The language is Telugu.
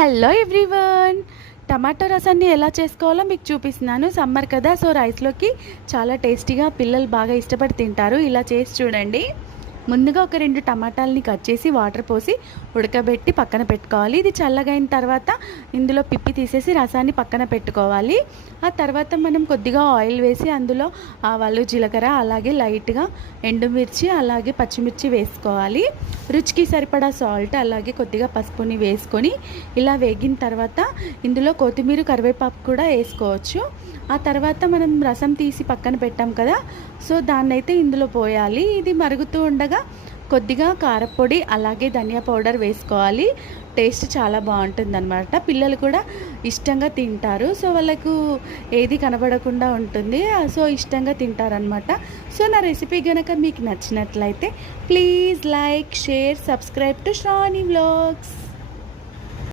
హలో ఎవ్రీవన్, టమాటో రసాన్ని ఎలా చేసుకోవాలో మీకు చూపిస్తున్నాను. సమ్మర్ కదా, సో రైస్లోకి చాలా టేస్టీగా పిల్లలు బాగా ఇష్టపడి తింటారు. ఇలా చేసి చూడండి. ముందుగా ఒక 2 టమాటాలని కట్ చేసి వాటర్ పోసి ఉడకబెట్టి పక్కన పెట్టుకోవాలి. ఇది చల్లగైన తర్వాత ఇందులో పిప్పి తీసేసి రసాన్ని పక్కన పెట్టుకోవాలి. ఆ తర్వాత మనం కొద్దిగా ఆయిల్ వేసి అందులో ఆవాలు, జీలకర్ర, అలాగే లైట్గా ఎండుమిర్చి, అలాగే పచ్చిమిర్చి వేసుకోవాలి. రుచికి సరిపడా సాల్ట్, అలాగే కొద్దిగా పసుపుని వేసుకొని ఇలా వేగిన తర్వాత ఇందులో కొత్తిమీర, కరివేపాకు కూడా వేసుకోవచ్చు. ఆ తర్వాత మనం రసం తీసి పక్కన పెట్టాం కదా, సో దాన్నైతే ఇందులో పోయాలి. ఇది మరుగుతూ ఉండగా కొద్దిగా కారపొడి, అలాగే ధనియా పౌడర్ వేసుకోవాలి. టేస్ట్ చాలా బాగుంటుందన్నమాట. పిల్లలు కూడా ఇష్టంగా తింటారు. సో వాళ్ళకు ఏది కనబడకుండా ఉంటుంది, సో ఇష్టంగా తింటారనమాట. సో నా రెసిపీ కనుక మీకు నచ్చినట్లయితే please like, share, subscribe to Sravani vlogs.